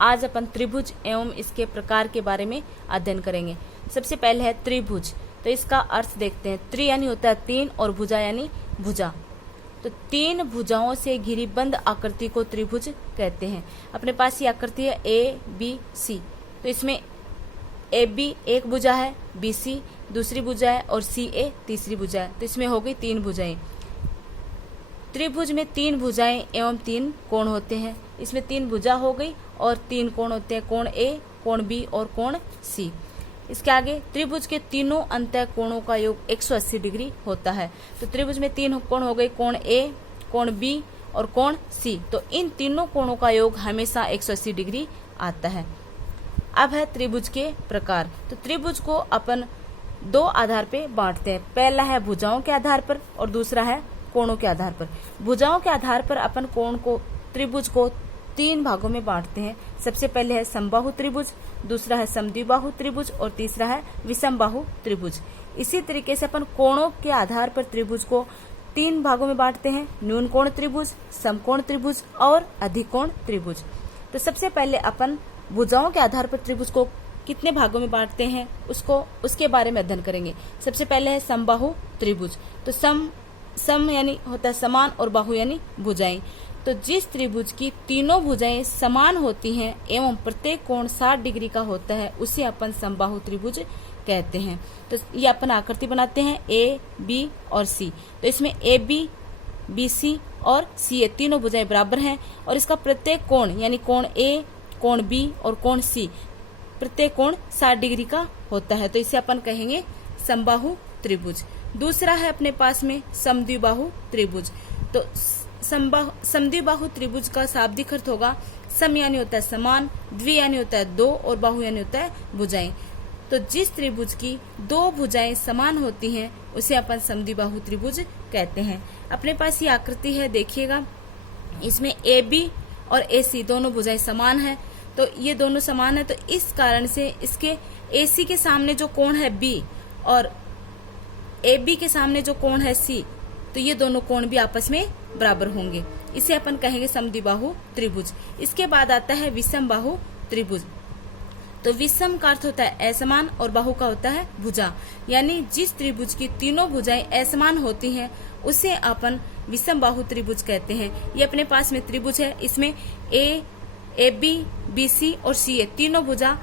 आज अपन त्रिभुज एवं इसके प्रकार के बारे में अध्ययन करेंगे। सबसे पहले है त्रिभुज। तो इसका अर्थ देखते हैं। त्रि यानी होता है तीन और भुजा यानी भुजा। तो तीन भुजाओं से घिरी बंद आकृति को त्रिभुज कहते हैं। अपने पास ये आकृति है ए बी सी। तो इसमें ए बी एक भुजा है, बी सी दूसरी भुजा है और सी ए तीसरी भुजा है। तो इसमें हो गई तीन भुजाएं। त्रिभुज में तीन भुजाएं एवं तीन कोण होते हैं। इसमें तीन भुजा हो गई और तीन कोण होते हैं, कोण ए, कोण बी और कोण सी। इसके आगे त्रिभुज के तीनों अंतः कोणों का योग 180 डिग्री होता है। तो त्रिभुज में तीन कोण हो गए, कोण ए, कोण बी और कोण सी। तो इन तीनों कोणों का योग हमेशा 180 डिग्री आता है। अब है त्रिभुज के प्रकार। तो त्रिभुज को अपन दो आधार पे बांटते हैं। पहला है भुजाओं के आधार पर और दूसरा है कोणों के आधार पर। भुजाओं के आधार पर अपन त्रिभुज को तीन भागों में बांटते हैं। सबसे पहले है समबाहु त्रिभुज, दूसरा है समद्विबाहु त्रिभुज और तीसरा है विषमबाहु त्रिभुज। इसी तरीके से अपन कोणों के आधार पर त्रिभुज को तीन भागों में बांटते हैं। न्यून कोण त्रिभुज, समकोण त्रिभुज और अधिकोण त्रिभुज। तो सबसे पहले अपन भुजाओं के आधार पर त्रिभुज को कितने भागों में बांटते हैं उसके बारे में अध्ययन करेंगे। सबसे पहले है समबाहु त्रिभुज। तो सम यानी होता है समान और बाहु यानी भुजाएं। तो जिस त्रिभुज की तीनों भुजाएं समान होती हैं एवं प्रत्येक कोण 60 डिग्री का होता है उसे अपन समबाहु त्रिभुज कहते हैं। तो ये अपन आकृति बनाते हैं ए बी और सी। तो इसमें ए बी सी और सी ए तीनों भुजाएं बराबर हैं और इसका प्रत्येक कोण यानी कोण ए, कोण बी और कोण सी प्रत्येक कोण 60 डिग्री का होता है। तो इसे अपन कहेंगे समबाहु त्रिभुज। दूसरा है अपने पास में समद्विबाहु त्रिभुज। तो समद्विबाहु त्रिभुज का शाब्दिक अर्थ होगा सम यानी होता है समान, द्वि यानी होता है दो और बाहु यानी होता है भुजाएं। तो जिस त्रिभुज की दो भुजाएं समान होती हैं उसे अपन समद्विबाहु त्रिभुज कहते हैं। अपने पास ये आकृति है, देखिएगा। इसमें ए बी और ए सी दोनों भुजाएं समान है। तो ये दोनों समान है, तो इस कारण से इसके ए सी के सामने जो कोण है बी और ए बी के सामने जो कोण है सी, तो ये दोनों कोण भी आपस में बराबर होंगे। इसे अपन कहेंगे समद्विबाहु त्रिभुज। इसके बाद आता है विषमबाहु त्रिभुज। तो विषम का अर्थ होता है असमान और बाहु का होता है भुजा। यानी जिस त्रिभुज की तीनों भुजाएं असमान होती हैं उसे अपन विषमबाहु त्रिभुज कहते हैं। ये अपने पास में त्रिभुज है। इसमें ए बी सी और सी ए तीनों भुजा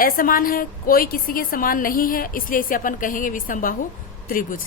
असमान है, कोई किसी के समान नहीं है, इसलिए इसे अपन कहेंगे विषमबाहु त्रिभुज।